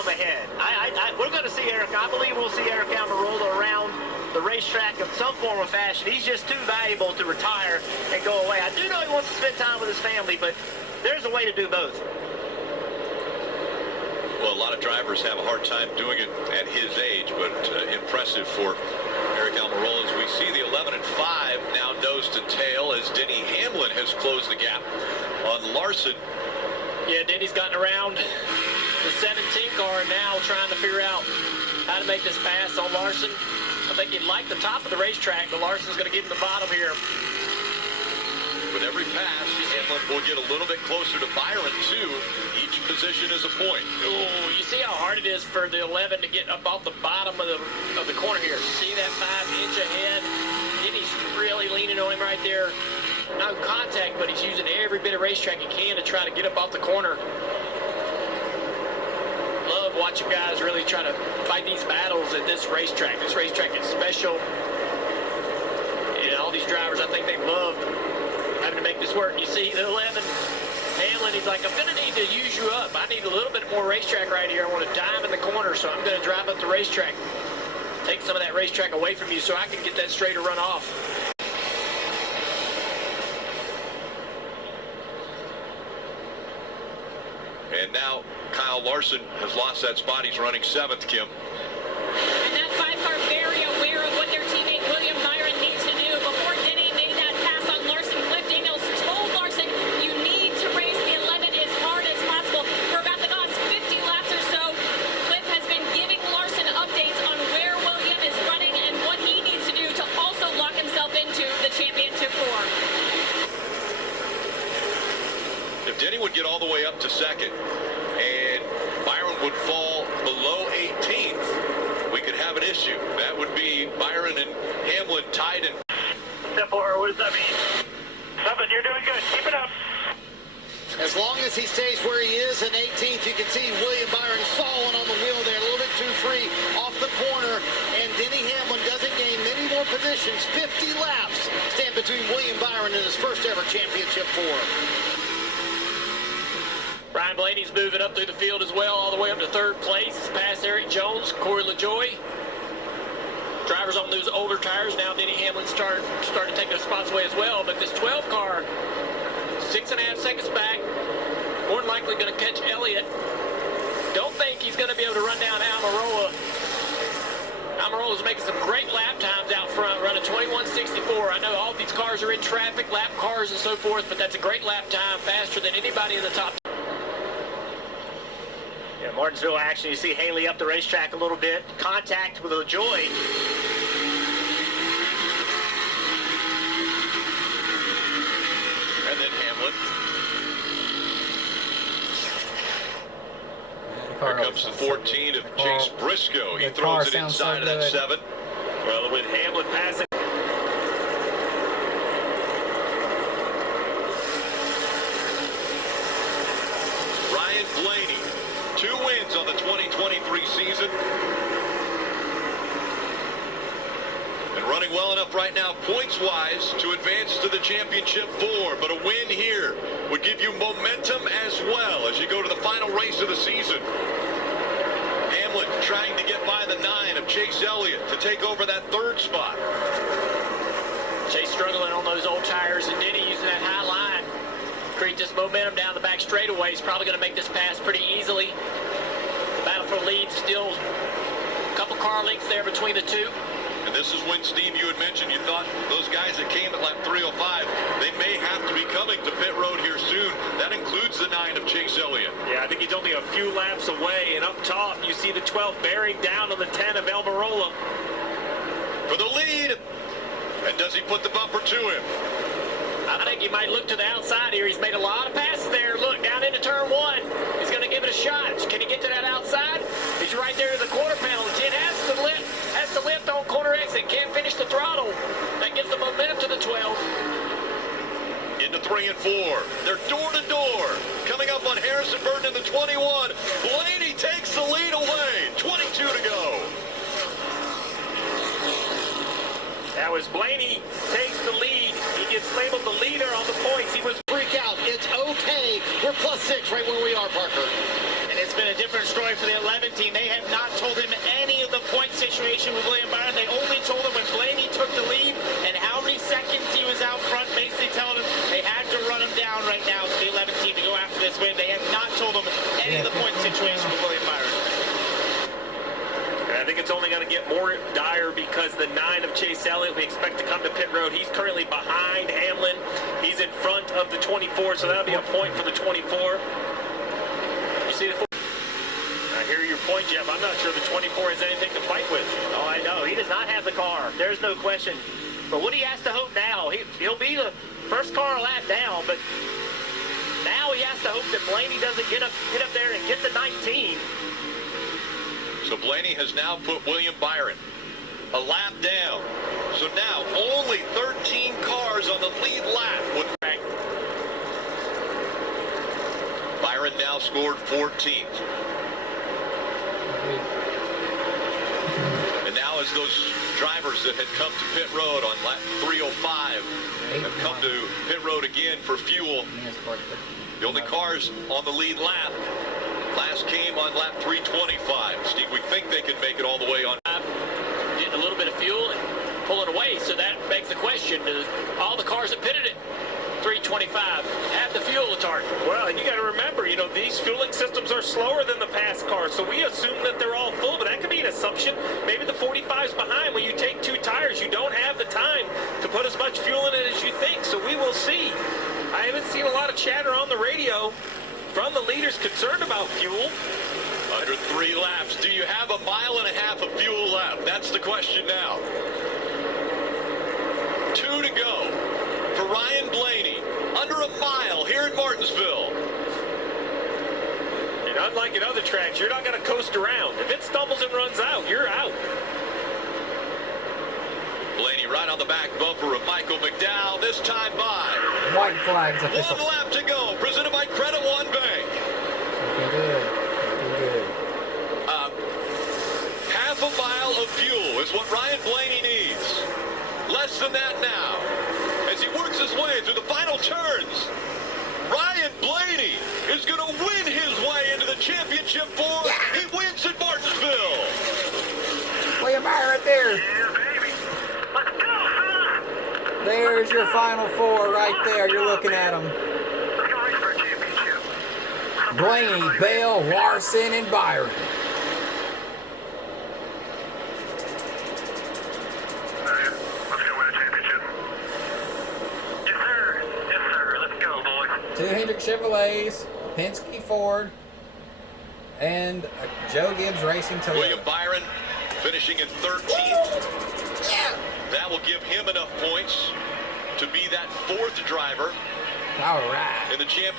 him ahead. We're going to see Eric. I believe we'll see Eric Almirola around the racetrack in some form or fashion. He's just too valuable to retire and go away. I do know he wants to spend time with his family, but there's a way to do both. Well, a lot of drivers have a hard time doing it at his age, but impressive for Eric Almirola. As we see the 11 and 5 now nose to tail as Denny Hamlin has closed the gap on Larson. Yeah, Denny's gotten around the 17 car now trying to figure out how to make this pass on Larson. I think he'd like the top of the racetrack, but Larson's going to get in the bottom here. With every pass, Hamlin will get a little bit closer to Byron, too. Each position is a point. Oh, you see how hard it is for the 11 to get up off the bottom of the corner here. See that 5-inch ahead? Denny's really leaning on him right there. No contact, but he's using every bit of racetrack he can to try to get up off the corner. Love watching guys really try to fight these battles at this racetrack. This racetrack is special. And all these drivers, I think they love having to make this work. You see the 11, Hamlin, he's like, I'm going to need to use you up. I need a little bit more racetrack right here. I want to dime in the corner, so I'm going to drive up the racetrack. Take some of that racetrack away from you so I can get that straighter run off. And now Kyle Larson has lost that spot. He's running 7th, Kim. And that 5-car very aware of what their teammate William Byron needs to do. Before Denny made that pass on Larson, Cliff Daniels told Larson, you need to race the 11 as hard as possible. For about the last 50 laps or so, Cliff has been giving Larson updates on where William is running and what he needs to do to also lock himself into the championship form. If Denny would get all the way up to 2nd and Byron would fall below 18th, we could have an issue. That would be Byron and Hamlin tied in. Step forward, what does that mean? Nothing, you're doing good. Keep it up. As long as he stays where he is in 18th, you can see William Byron falling on the wheel there, a little bit too free off the corner, and Denny Hamlin doesn't gain many more positions. 50 laps stand between William Byron and his first ever championship form. Ryan Blaney's moving up through the field as well, all the way up to 3rd place, past Eric Jones, Corey LaJoie. Drivers on those older tires. Now Denny Hamlin starting to take those spots away as well. But this 12 car, 6.5 seconds back, more than likely going to catch Elliott. Don't think he's going to be able to run down Almirola. Almirola's making some great lap times out front, running 21.64. I know all these cars are in traffic, lap cars and so forth, but that's a great lap time, faster than anybody in the top. Yeah, Martinsville action. You see Haley up the racetrack a little bit. Contact with LaJoie. And then Hamlin. Here comes the 14 of Chase Briscoe. He throws it inside of that 7. Well, with Hamlin passing. Ryan Blaney, 2 wins on the 2023 season. And running well enough right now, points-wise, to advance to the championship 4. But a win here would give you momentum as well as you go to the final race of the season. Hamlin trying to get by the 9 of Chase Elliott to take over that 3rd spot. Chase struggling on those old tires, and Denny using that high line. Create this momentum down the back straightaway. He's probably going to make this pass pretty easily. The battle for lead still a couple car lengths there between the 2. And this is when, Steve, you had mentioned you thought those guys that came at lap 305, they may have to be coming to pit road here soon. That includes the 9 of Chase Elliott. Yeah, I think he's only a few laps away. And up top, you see the 12 bearing down on the 10 of Almirola. For the lead. And does he put the bumper to him? I think he might look to the outside here. He's made a lot of passes there. Look, down into turn 1. He's going to give it a shot. Can he get to that outside? He's right there to the quarter panel. 10 has to lift on corner exit. Can't finish the throttle. That gives the momentum to the 12. Into 3 and 4. They're door to door. Coming up on Harrison Burton in the 21. Blaney takes the lead away. 22 to go. That was Blaney takes the lead. He gets labeled the leader on the points. He was Freak out. It's okay. We're +6 right where we are, Parker. and it's it's been a different story for the 11 team. They have not told him any of the point situation with William Byron. They only told him when Blaney took the lead and how many seconds he was out front, basically telling him they had to run him down right now for the 11 team to go after this win. They have not told him any of the point situation with William Byron. I think it's only going to get more dire because the 9 of Chase Elliott we expect to come to pit road. He's currently behind Hamlin. He's in front of the 24, so that'll be a point for the 24. You see the 4? I hear your point, Jeff. I'm not sure the 24 has anything to fight with. Oh, I know. He does not have the car. There's no question. But what he has to hope now, he'll be the first car a lap down, but now he has to hope that Blaney doesn't get up there and get the 19. So Blaney has now put William Byron a lap down. So now only 13 cars on the lead lap with Frank. Byron now scored 14th. And now as those drivers that had come to pit road on lap 305 have come to pit road again for fuel. The only cars on the lead lap last came on lap 325. Steve, we think they can make it all the way on. Getting a little bit of fuel and pulling away, so that begs the question, do all the cars that pitted at 325 have the fuel retardant? Well, and you got to remember, you know, these fueling systems are slower than the past cars, so we assume that they're all full, but that could be an assumption. Maybe the 45's behind. When you take 2 tires, you don't have the time to put as much fuel in it as you think, so we will see. I haven't seen a lot of chatter on the radio from the leaders concerned about fuel. Under 3 laps, do you have a mile and a half of fuel left? That's the question now. 2 to go for Ryan Blaney. Under a mile here in Martinsville. And unlike at other tracks, you're not going to coast around. If it stumbles and runs out, you're out. Blaney right on the back bumper of Michael McDowell, this time by. White flags official. 1 lap to go, presented by Credit One Bank. Looking good. Looking good. Half a mile of fuel is what Ryan Blaney needs. Less than that now. As he works his way through the final turns, Ryan Blaney is going to win his way into the championship 4. He wins at Martinsville. William Byron right there. There's your final 4 right there. You're looking at them. Blaney, Bell, Larson, and Byron. Two Hendrick Chevrolets, Penske Ford, and Joe Gibbs Racing Toyota. William Byron finishing in 13th. That will give him enough points to be that 4th driver All right. in the championship.